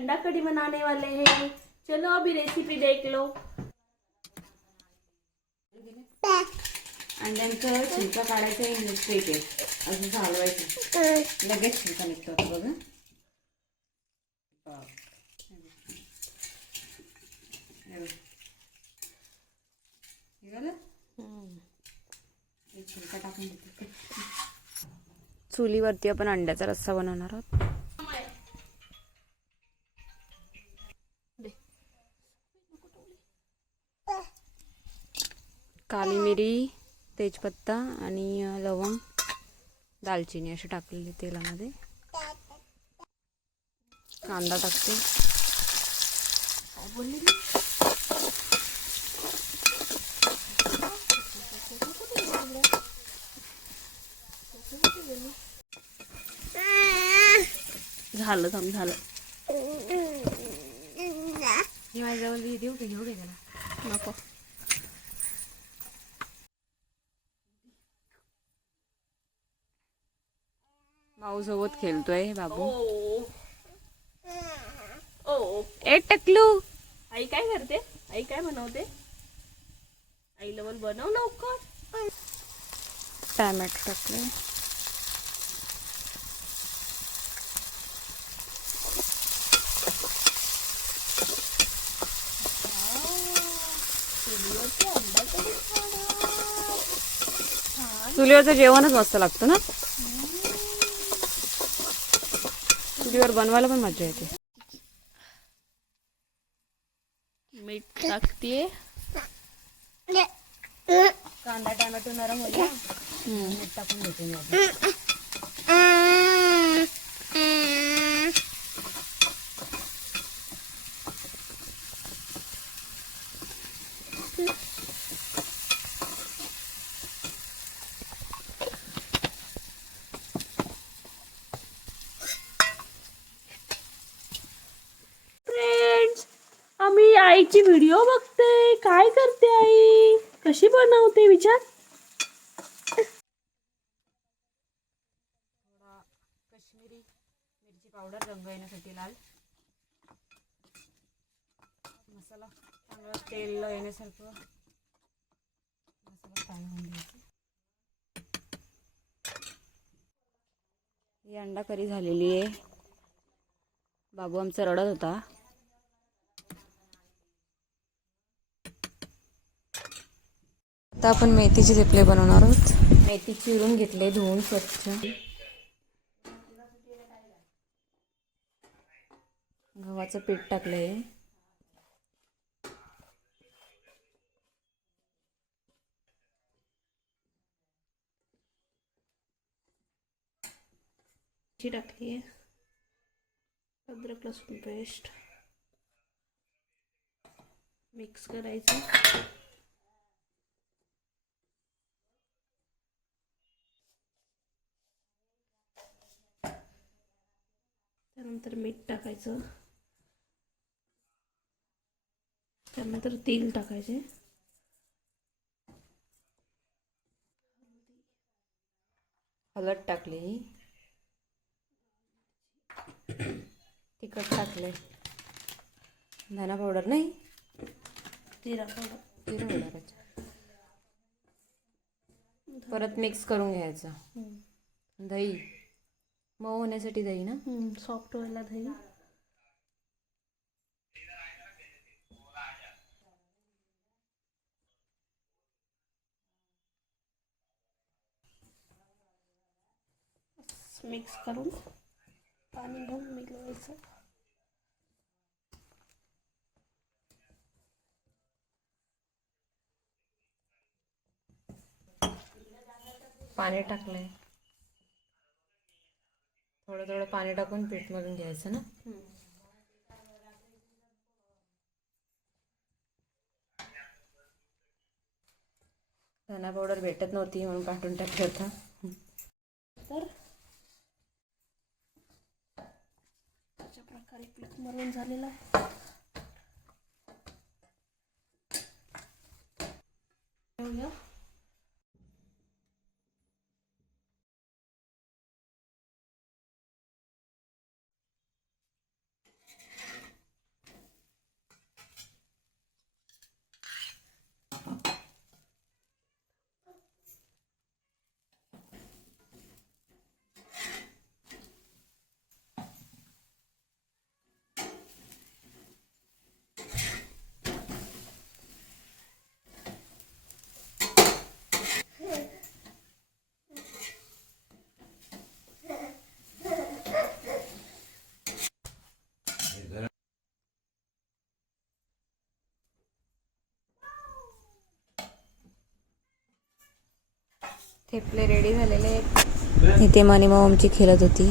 अंडा कड़ी बनाने वाले हैं। चलो अभी रेसिपी देख लो। अंड्यांचं छिलका काढायचं आहे स्ट्रेट आहे असं हलवायचं लगेच छिलका निघतो आता बघा बघ. चुलीवरती आपण अंड्याचा रस्सा बनवणार आहोत. काली मिरी तेजपत्ता आणि लवंग दालचिनी असे टाकलेले तेलामध्ये. कांदा टाकते. झालं थांब झालं. ही माझ्याजवळ देऊ का घेऊ का त्याला नको. भाऊ सोबत खेळतोय बाबू. ओ ए टकलू. आई काय करते? आई काय बनवते? आई लवल बनव लवकर. टॅमॅटो टाकले. चुलीवरचं जेवणच मस्त लागतं ना? चुलीवर बनवायला पण मजा येते. मीठ टाकते कांदा टॅमॅटो नरम होईल मीठ टाकून घेते आईची व्हिडिओ बघते काय करते आई? कशी बनवते विचार? कश्मीरी मिरची पावडर रंग येण्यासाठी लाल. मसाला चांगला तेल येण्यासारखं. मसाला फ्राय होऊन द्यायचं. ही अंडा करी झालेली आहे. बाबू आमचा रडत होता. आता आपण मेथीचे थेपले बनवणार आहोत. मेथी चिरून घेतले धुवून स्वच्छ. गव्हाचं पीठ टाकलंय. मिरची टाकली आहे अद्रक लसूण पेस्ट. मिक्स करायचं. त्यानंतर मीठ टाकायचं. त्यानंतर तेल टाकायचे. हळद टाकली. तिखट टाकले. धना पावडर नाही? जिरा पावडर जिरं पावडर. परत मिक्स करून घ्यायचं. दही. मऊ होण्यासाठी दही ना? सॉफ्ट व्हायला दही. मिक्स करून पाणी घेऊन मिळवायचं. पाणी टाकलंय. थोडं थोडं पाणी टाकून पीठ मळून घ्यायचं ना. धना पावडर भेटत नव्हती म्हणून पाठवून टाकली होता. तर अशा प्रकारे पीठ मरून झालेलं आहे. थेपले रेडी झालेले आहेत. इथे मनी आमची खेळत होती.